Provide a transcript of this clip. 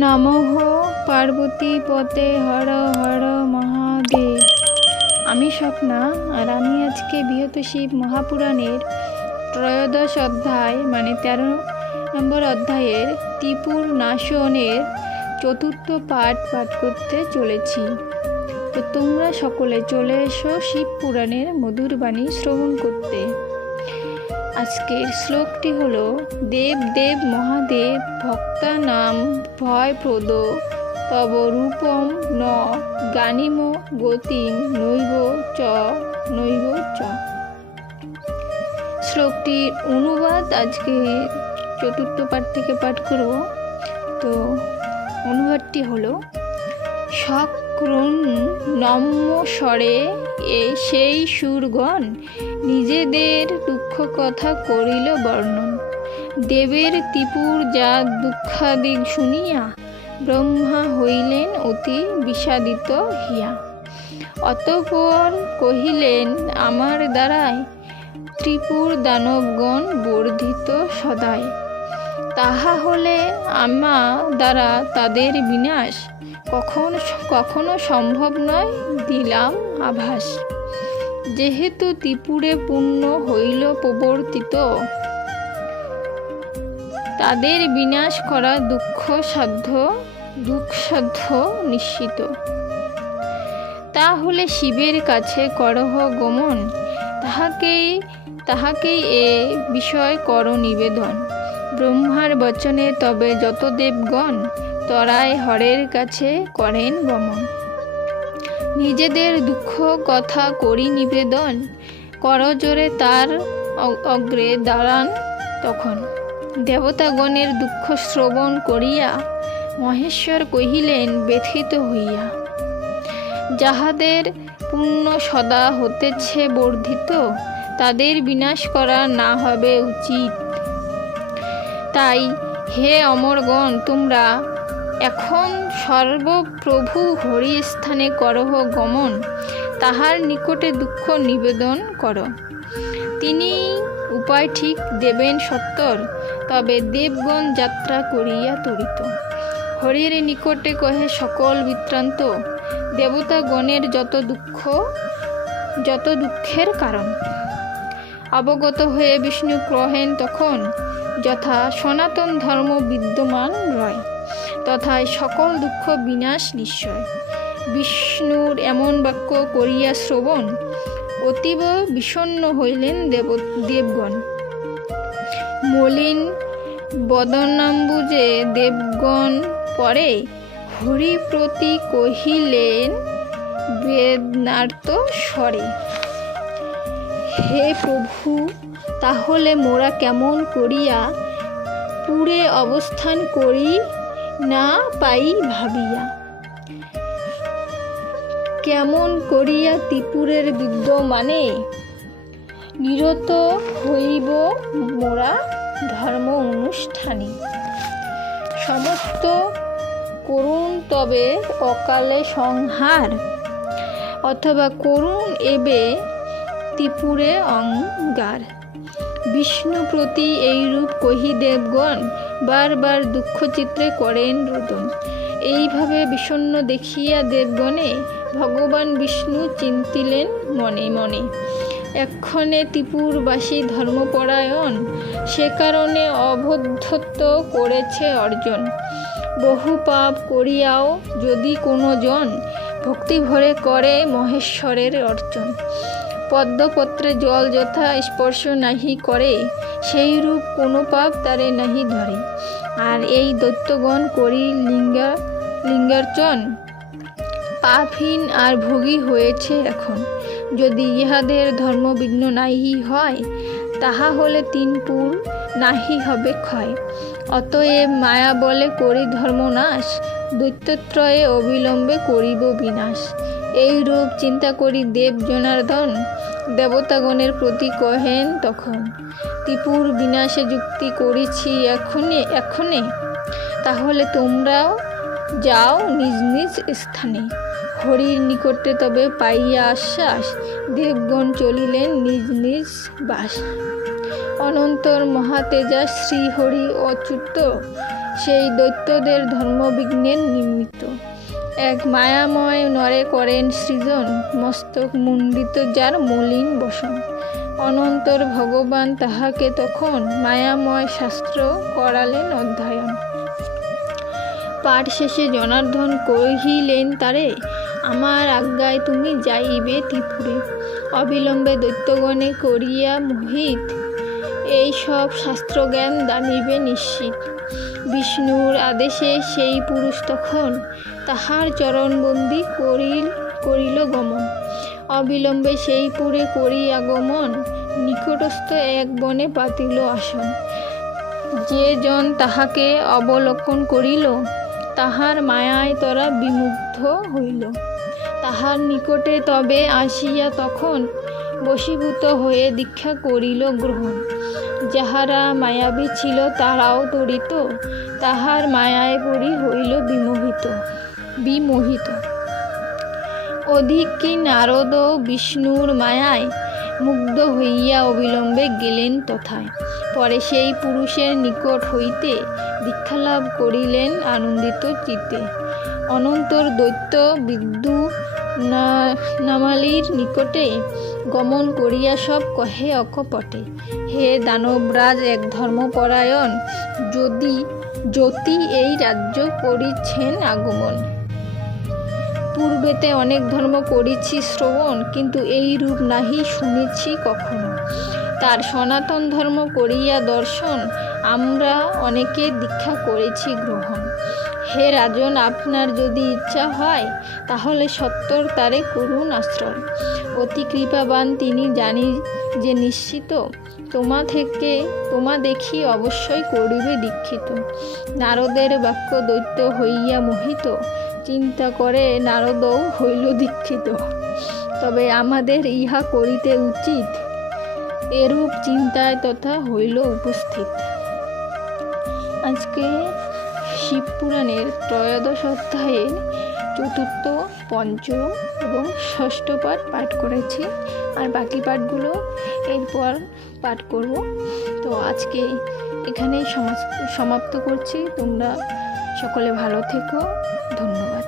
নমঃ পার্বতী পতে হর হর মহাদেব। আমি স্বপ্না, আর আমি আজকে বৃহৎ শিব মহাপুরাণের ত্রয়োদশ অধ্যায় মানে 13 নম্বর অধ্যায়ের ত্রিপুর নাশনের চতুর্থ পাঠ করতে চলেছি। তো তোমরা সকলে চলে এসো শিব পুরাণের মধুর বাণী শ্রবণ করতে। আজকের শ্লোকটি হলো, দেব দেব মহাদেব ভক্তা নাম ভয়প্রদ তব রূপম ন গানিম গতিম নৈব চ নৈব চ। শ্লোকটির অনুবাদ আজকে চতুর্থ পাঠ থেকে পাঠ করব। তো অনুবাদটি হলো, সক্রুণ নম্য স্বরে সেই সুরগণ নিজেদের দুঃখ কথা করিল বর্ণন। দেবের ত্রিপুর যা দুঃখাদি শুনিয়া ব্রহ্মা হইলেন অতি বিষাদিত হিয়া। অতঃপর কহিলেন, আমার দ্বারায় ত্রিপুর দানবগণ বর্ধিত সদায়। তাহা হলে আমা দ্বারা তাদের বিনাশ কখনো সম্ভব নয়, দিলাম আভাস। যেহেতু ত্রিপুরে পুণ্য হইল প্রবর্তিত, তাদের বিনাশ করা দুঃসাধ্য নিশ্চিত। তাহলে শিবের কাছে করহ গমন, তাহাকেই এ বিষয় কর নিবেদন। ব্রহ্মার বচনে তবে যত দেবগণ তরায় হরের কাছে করেন গমন। নিজেদের দুঃখ কথা করি নিবেদন, করজোরে তার অগ্রে দাঁড়ান তখন। দেবতাগণের দুঃখ শ্রবণ করিয়া মহেশ্বর কহিলেন ব্যথিত হইয়া, যাহাদের পুণ্য সদা হতেছে বর্ধিত, তাদের বিনাশ করা না হবে উচিত। তাই হে অমরগণ, তোমরা এখন সর্বপ্রভু হরি স্থানে করহ গমন, তাহার নিকটে দুঃখ নিবেদন কর। তিনি উপায় ঠিক দেবেন সত্তর, তবে দেবগণ যাত্রা করিয়া তরিত। হরির নিকটে কহে সকল বৃত্তান্ত, দেবতাগণের যত দুঃখের কারণ। অবগত হয়ে বিষ্ণু কহেন তখন, যথা সনাতন ধর্ম বিদ্যমান রয়, তথায় সকল দুঃখ বিনাশ নিশ্চয়। বিষ্ণুর এমন বাক্য করিয়া শ্রবণ, অতীব বিষণ্ণ হইলেন দেবগণ। মলিন বদনাম্বুজে দেবগণ পরে হরি প্রতি কহিলেন বেদনার্ত স্বরে, হে প্রভু, তাহলে মোরা কেমন করিয়া পুরে অবস্থান করি না পাই ভাবিয়া। কেমন করিয়া ত্রিপুরের বিদ্যমানে নিরত হইব মোরা ধর্ম অনুষ্ঠানে। সমস্ত করুণ তবে অকালে সংহার, অথবা করুণ এবে ত্রিপুরে অঙ্গার। বিষ্ণু প্রতি এইরূপ কহি দেবগণ বারবার দুঃখচিত্রে করেন রোদন। এইভাবে বিষণ্ণ দেখিয়া দেবগণে ভগবান বিষ্ণু চিন্তিলেন মনে মনে, এক্ষণে ত্রিপুরবাসী ধর্মপরায়ণ, সে কারণে অবদ্ধত্ব করেছে অর্জন। বহু পাপ করিয়াও যদি কোনো জন ভক্তি ভরে করে মহেশ্বরের অর্চন। পদ্মপত্রে জল যথা স্পর্শ নাহি করে, সেই রূপ কোনো পাপ তারে নাহি ধরে। আর এই দৈত্যগণ করি লিঙ্গার্চন, পাপহীন আর ভোগী হয়েছে এখন। যদি ইহাদের ধর্মবিঘ্ন নাহি হয়, তাহা হলে তিনপুর নাহি হবে ক্ষয়। অতএব মায়া বলে করি ধর্মনাশ, দৈত্যত্রয়ে অবিলম্বে করিব বিনাশ। এই রূপ চিন্তা করি দেব জনার্দন, দেবতাগণের প্রতি কহেন তখন, ত্রিপুর বিনাশে যুক্তি করিছি এক্ষণে, তাহলে তোমরাও যাও নিজ নিজ স্থানে। হরির নিকটে তবে পাইয়া আশ্বাস, দেবগণ চলিলেন নিজ নিজ বাস। অনন্তর মহাতেজা শ্রীহরি অচ্যুত সেই দৈত্যদের ধর্মবিঘ্নের নিমিত্ত। এক মায়াময় নরে করেন সৃজন, মস্তক মুণ্ডিত যার মলিন বসন। অনন্তর ভগবান তাহাকে তখন মায়াময় শাস্ত্র করালেন অধ্যয়ন। পাঠ শেষে জনার্দন কহিলেন তারে, আমার আজ্ঞায় তুমি যাইবে ত্রিপুরে। অবিলম্বে দৈত্যগণে করিয়া মোহিত, এই সব শাস্ত্রজ্ঞান জানিবে নিশ্চিত। বিষ্ণুর আদেশে সেই পুরুষ তখন তাহার চরণবন্দি করিল গমন। অবিলম্বে সেই পুরে করি আগমন, নিকটস্থ এক বনে পাতিল আসন। যে জন তাহাকে অবলোকন করিল, তাহার মায়ায় তরা বিমুগ্ধ হইল। তাহার নিকটে তবে আসিয়া তখন বশীভূত হয়ে দীক্ষা করিল গ্রহণ। যাহারা মায়াবী ছিল তাহারাও তরিত, তাহার মায়ায় পড়ি হইল বিমোহিত। অধিক কি নারদ বিষ্ণুর মায়ায় মুগ্ধ হইয়া অবিলম্বে গেলেন তথায়। পরে সেই পুরুষের নিকট হইতে দীক্ষালাভ করিলেন আনন্দিত চিত্তে। অনন্তর দৈত্য বিদু নামালির নিকটে গমন করিয়া সব কহে অকপটে, হে দানবরাজ এক ধর্মপরায়ণ, জ্যোতি এই রাজ্য করিছেন আগমন। পূর্বেতে অনেক ধর্ম করিছি শ্রবণ, কিন্তু এই রূপ নাহি শুনেছি কখনো। তার সনাতন ধর্ম করিয়া দর্শন, আমরা অনেকে দীক্ষা করেছি গ্রহণ। হে রাজন, আপনার যদি ইচ্ছা হয় তাহলে সত্বর তারে করুন আশ্রয়। অতি কৃপাবান তিনি, জানি যে নিশ্চিত, তোমা দেখি অবশ্যই করিবে দীক্ষিত। নারদের বাক্য দৈত্য হইয়া মোহিত, চিন্তা করে নারদও হইল দীক্ষিত। তবে আমাদের ইহা করিতে উচিত, এরূপ চিন্তায় তথা হইল উপস্থিত। আজকে শিবপুরাণের ত্রয়োদশ অধ্যায়ের চতুর্থ, পঞ্চম এবং ষষ্ঠ পাঠ করেছি, আর বাকি পাঠগুলো এরপর পাঠ করব। তো আজকে এখানেই সমাপ্ত করছি। তোমরা সকলে ভালো থেকো। ধন্যবাদ।